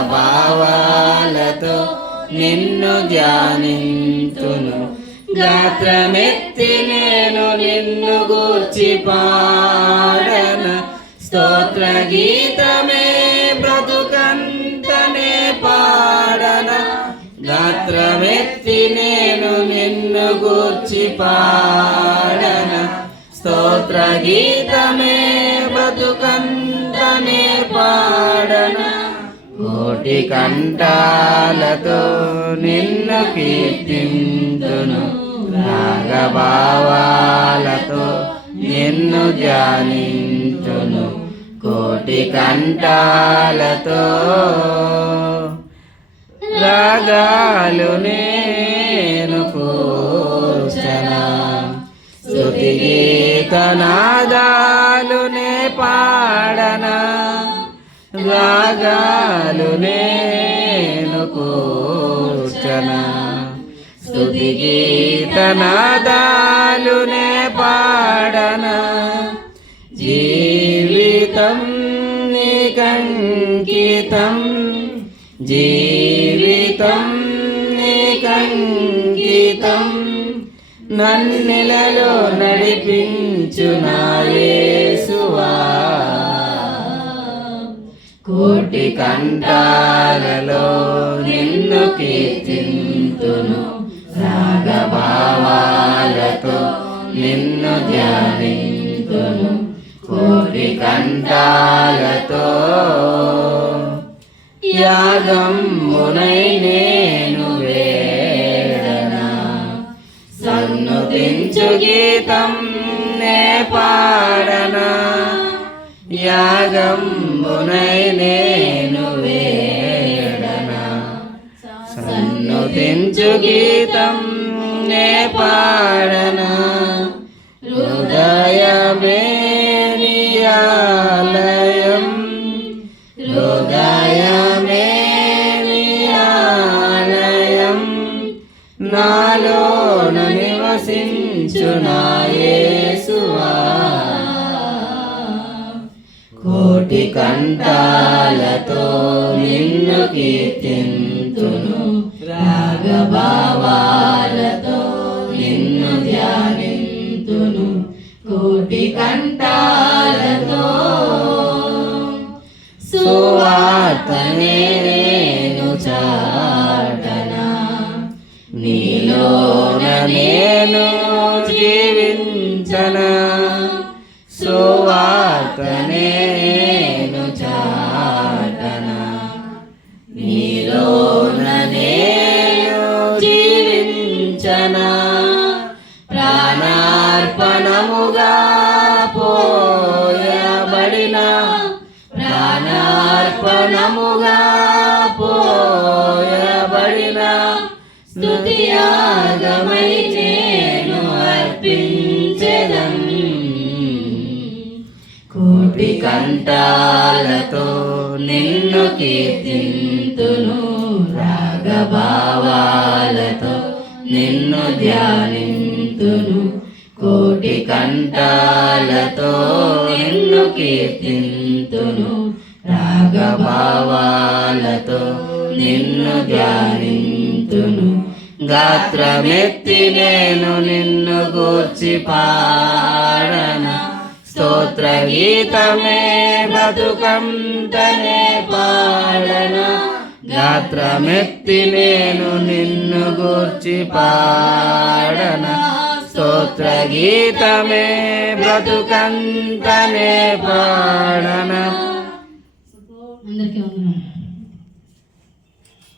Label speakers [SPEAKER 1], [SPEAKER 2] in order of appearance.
[SPEAKER 1] భావాలతో నిన్ను ధ్యానింతును. గాత్రమెత్తి నేను నిన్ను గూర్చి పాడన. స్తోత్ర గీతమే బ్రతుకంతనే పాడన. గాత్రమెత్తి నేను నిన్ను గూర్చి పాడన. స్తోత్ర గీతమే బ్రతుకంత కోటి కంఠాలతో నిన్ను కీర్తింతును రాగభావాలతో నిన్ను ధ్యానించును. కోటి కంఠాలతో రాగాలు నేను కూర్చనా స్తుతి గీతనాదాలు నే పాడనా. రాగాలు నేను కూర్చన. స్థుతి గీతనాదాలు నే పాడనా. జీవితం నికంకితం. జీవితం నికంకితం. నన్నెలలో నడిపించు కంఠాలలో నిన్ను కీర్తింతును. రాగభావాలతో నిన్ను ధ్యానింతును. కోటి కంఠాలతో యాగం మునై నేను వేడనా. సన్నుతించు గీతం నే పాడనా. యాగం మునై నేను వేడనా సన్నుతించు గీతం నే పాడనా హృదయమేనియాలయం హృదయమేనియాలయం కంఠాలతో నిన్ను కీర్తింతును. రాగభావాలతో నిన్ను ధ్యానింతును. కోటి కంఠాలతో సువార్తనే నేను చాటనా. నీలోన నేను జీవించనా. సువార్తనే ప్రాణార్పణముగా పోయబడిన ప్రాణార్పణముగా పోయబడిన స్తుతియాగమై నేను అర్పించెదన్ కోటి కంఠాలతో నిన్ను కీర్తింతును రాగభావాలతో నిన్ను ధ్యానింతును. కోటి కంఠాలతో నిన్ను కీర్తింతును. రాగభావాలతో నిన్ను ధ్యానింతును. గాత్రమెత్తి నేను నిన్ను గూర్చి పాడన. స్తోత్ర గీతమే బతుకంతనే పాడన. గాత్రమెత్తి నేను నిన్ను గూర్చి పాడన. స్తోత్ర గీతమే బ్రతుకంతనే ప్రాణన